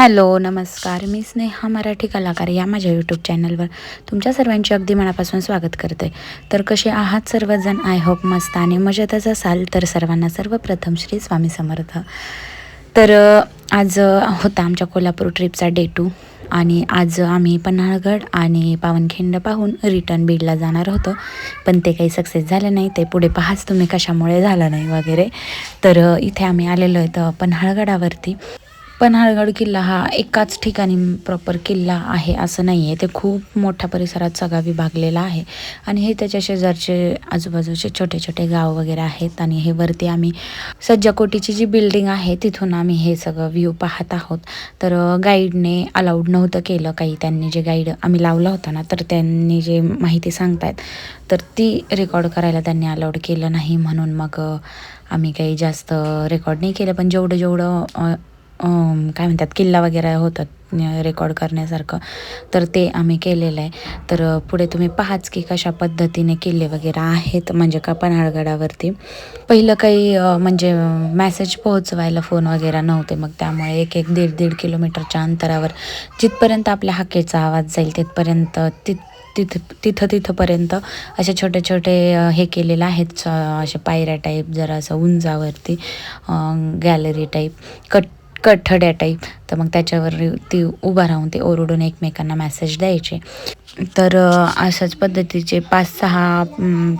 Hello नमस्कार. मी स्नेहा मराठी कलाकार या माझ्या यूट्यूब चॅनलवर तुमच्या सर्वांचे अगदी मनापासून स्वागत करते. तर कसे आहात सर्वजण? आय होप मस्त आणि मजेतच असाल तर सर्वांना सर्वप्रथम श्री स्वामी समर्थ. तर आज होता आमच्या कोल्हापूर ट्रिपचा डे टू आणि आज आम्ही पन्हाळगड आणि पावनखिंड पाहून रिटर्न बीडला जाणार होतो. पण ते काही सक्सेस झालं नाही. ते पुढे पाहाच तुम्ही कशामुळे झालं नाही वगैरे. तर इथे आम्ही आलेलो आहे तर पण पन्हाळगड किल्ला हा एकाच ठिकाणी प्रॉपर किल्ला आहे असं नाही आहे ते खूप मोठ्या परिसरात सगळा विभागलेला आहे. आणि हे त्याच्या शेजारचे आजूबाजूचे छोटे छोटे गाव वगैरे आहेत आणि हे वरती आम्ही सज्जाकोटीची जी बिल्डिंग आहे तिथून आम्ही हे सगळं व्ह्यू पाहत आहोत. तर गाईडने अलाउड नव्हतं केलं काही. त्यांनी जे गाईड आम्ही लावला होता ना तर त्यांनी जे माहिती सांगतायत तर ती रेकॉर्ड करायला त्यांनी अलाउड केलं नाही म्हणून मग आम्ही काही जास्त रेकॉर्ड नाही केलं. पण जेवढं जेवढं काय म्हणतात किल्ला वगैरे होतात रेकॉर्ड करण्यासारखं. तर ते आम्ही केलेलं आहे. तर पुढे तुम्ही पाहाच की कशा पद्धतीने किल्ले वगैरे आहेत म्हणजे का पन्हाळगडावरती पहिलं काही म्हणजे मॅसेज पोहोचवायला फोन वगैरे नव्हते मग त्यामुळे एक एक दीड दीड किलोमीटरच्या अंतरावर जिथपर्यंत आपल्या हाकेचा आवाज जाईल तिथपर्यंत तिथ तिथं तिथं तिथंपर्यंत असे छोटे छोटे हे केलेलं आहेत स- असे पायऱ्या टाईप जरा असं उंचावरती गॅलरी टाईप कट कठड्या टाईप तर मग त्याच्यावर ती उभा राहून ते ओरडून एकमेकांना मेसेज द्यायचे. तर अशाच पद्धतीचे पाच सहा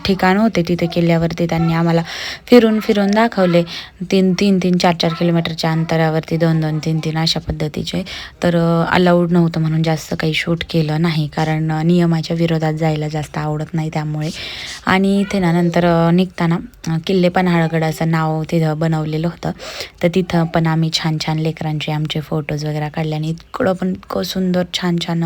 ठिकाण होते तिथे किल्ल्यावरती त्यांनी आम्हाला फिरून फिरून दाखवले. तीन तीन तीन चार चार किलोमीटरच्या अंतरावरती दोन दोन तीन तीन अशा पद्धतीचे. तर अलाउड नव्हतं म्हणून जास्त काही शूट केलं नाही कारण नियमाच्या विरोधात जायला जास्त आवडत नाही त्यामुळे. आणि इथे ना नंतर निघताना किल्ले पन्हाळगड असं नाव तिथं बनवलेलं होतं. तर तिथं पण आम्ही छान छान लेकरांचे आमचे फोटोज वगैरे काढले आणि इतकं पण इतकं सुंदर छान छान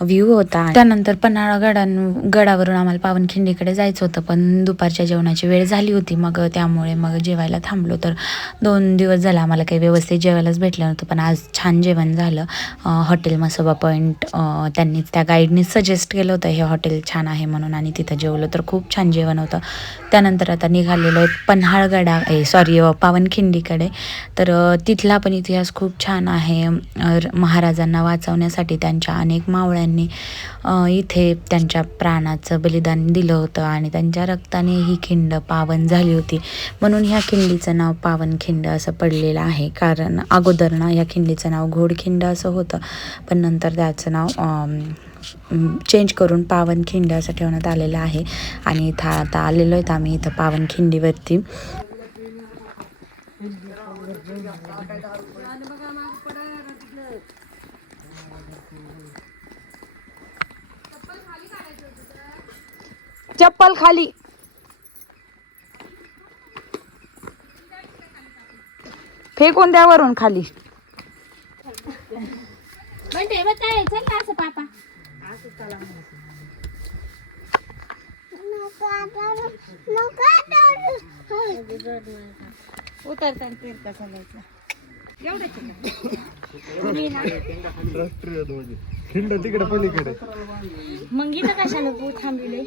व्ह्यू होता. त्यानंतर पन्हाळा गडां गडावरून आम्हाला पावनखिंडीकडे जायचं होतं पण दुपारच्या जेवणाची वेळ झाली होती. मग त्यामुळे मग जेवायला थांबलो. तर दोन दिवस झाला आम्हाला काही व्यवस्थित जेवायलाच भेटलं नव्हतं पण आज छान जेवण झालं. हॉटेल मसोबा पॉईंट त्यांनी त्यांनीच त्या गाईडने सजेस्ट केलं होतं हे हॉटेल छान आहे म्हणून आणि तिथं जेवलं तर खूप छान जेवण होतं. त्यानंतर आता निघालेलो आहे पन्हाळगडा ए सॉरी पावनखिंडीकडे. तर तिथला पण इतिहास खूप छान आहे. र- महाराजांना वाचवण्यासाठी त्यांच्या अनेक मावळ्यांनी इथे त्यांच्या प्राणाचं बलिदान दिलं होतं आणि त्यांच्या रक्ताने ही खिंड पावन झाली होती. म्हणून ह्या खिंडीचं नाव पावनखिंड असं पडलेलं आहे. कारण अगोदर ना ह्या खिंडीचं नाव घोडखिंड असं होतं. पण नंतर त्याचं नाव चेंज करून पावनखिंड असं ठेवण्यात आलेलं आहे. आणि इथं आता आलेलो आहेत आम्ही इथं पावनखिंडीवरती चप्पल खाली. फेकून द्या वरून खाली. काय चल ना असं पापा. उतरताना खिंड तिकडे पलीकडे. मग इथं कशाला तू थांबले?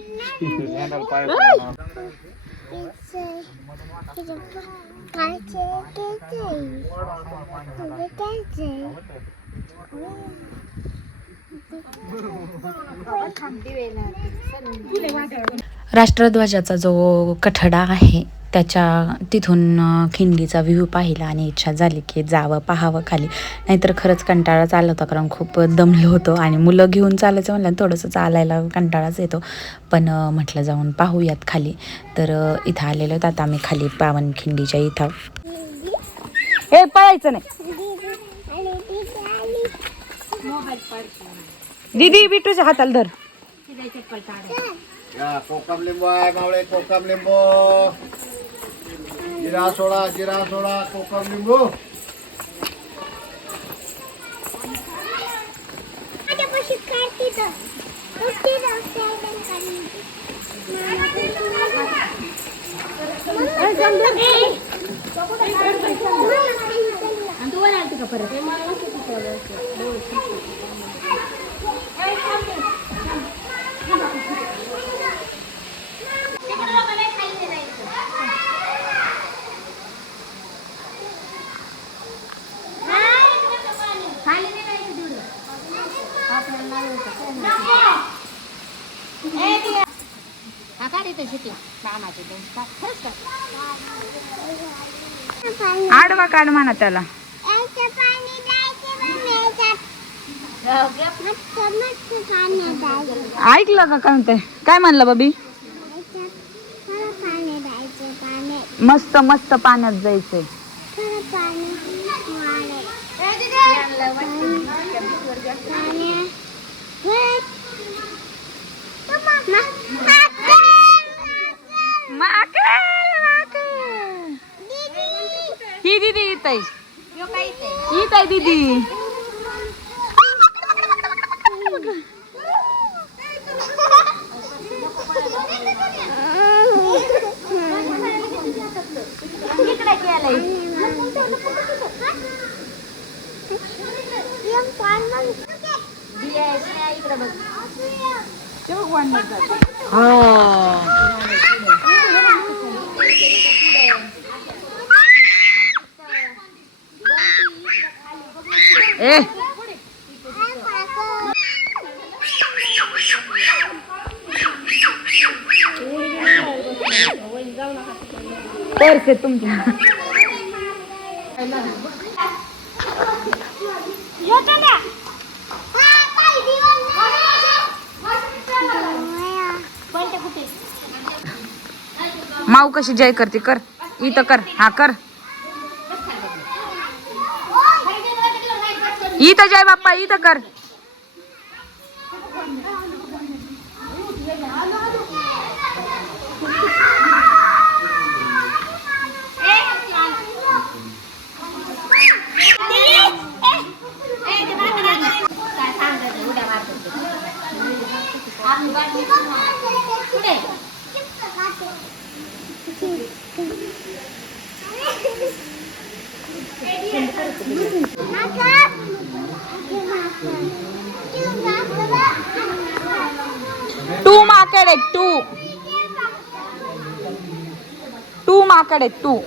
राष्ट्रध्वजाचा जो कठडा आहे त्याच्या तिथून खिंडीचा व्ह्यू पाहिला आणि इच्छा झाली की जावं पाहावं खाली. नाहीतर खरंच कंटाळाच आला होता कारण खूप दमलो होतो आणि मुलं घेऊन चालायचं म्हणलं थोडंसं चालायला कंटाळाच येतो. पण म्हटलं जाऊन पाहूयात खाली. तर इथं आलेलो आहेत. आता आम्ही खाली पावनखिंडीच्या इथं. हे पळायचं नाही. दीदी बिटूच्या हाताला धर. या कोकम लिंबू आहे मावळे कोकम लिंबू. जिरा सोडा जिरा सोडा कोकम लिंबू आणि तू वर आलती का परत हा का तिथे शिकला मामाचे खरंच का आडवा काढ म्हणा त्याला. ऐकलं का काय म्हणते काय म्हणलं बाबी? मस्त मस्त पाण्यात जायचंय. ही दीदी इथं आहे इथं आहे दीदी ए. पर्स तुमच्या माऊ कशी जय करते कर. इथं कर. हा कर. इथं जय बाप्पा इथं कर. टू माकड आहेत टू टू माकड आहेत टू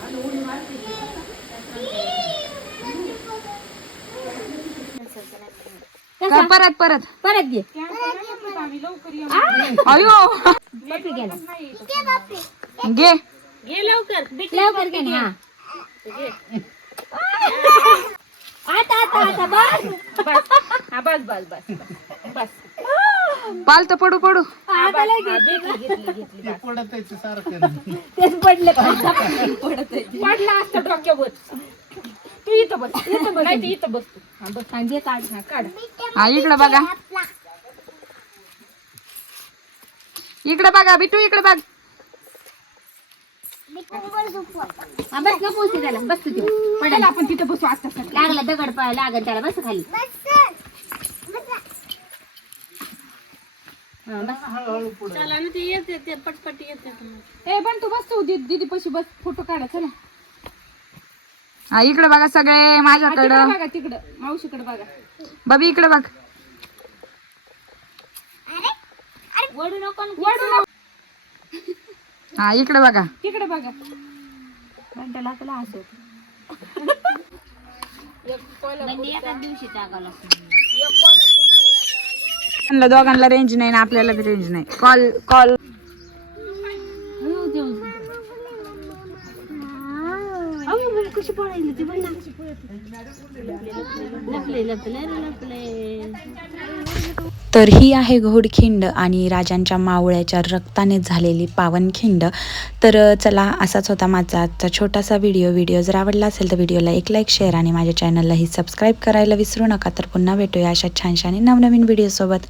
आपली बाटली बाटली आपली का परत परत परत घे अयो. पप्पी गेला घे. घे लवकर. लवकर घे हा आता आता आता बस. हा बस बस बस पाल तर पडू पडू. आता सारखं. तेच पडले पडला. असता डोक्यावर. तू इथं बस. इथं बस. नाही इथं बस तू. हा बस. हा घे काढ. हा काढ. हा इकडं बघा. इकडं बघा बिटू इकडं बघ. हा बस ना पोहोचते त्याला बस तू तिथं. पडेल आपण तिथं बसू आता लागला दगड पाय लागल त्याला. बस खाली. हा, बस. चला ना ते येते ते पटपट येते ए पण तू बस तू. दीदी पशी बस फोटो काढा चला. हा इकडे बघा सगळे माझ्याकडं. बघा तिकडं. मावशीकडे बघा. बबी इकडे बघ. वडू नको ना. वडू हा इकडे बघा. तिकडे बघा. घंटाला तुला हसत म्हणजे एकाच दिवशी टाकावं त्यांना दोघांना रेंज नाही ना आपल्याला बी रेंज नाही. कॉल कॉल लपले लपले लपले. तर ही आहे घोडखिंड आणि राजांच्या मावळ्याच्या रक्ताने झालेली पावनखिंड. तर चला असाच होता माझा आजचा छोटासा व्हिडिओ. व्हिडिओ जर आवडला असेल तर व्हिडिओला एक लाईक शेअर आणि माझ्या चॅनललाही सबस्क्राईब करायला विसरू नका. तर पुन्हा भेटूया अशा छानशाने नवनवीन व्हिडिओसोबत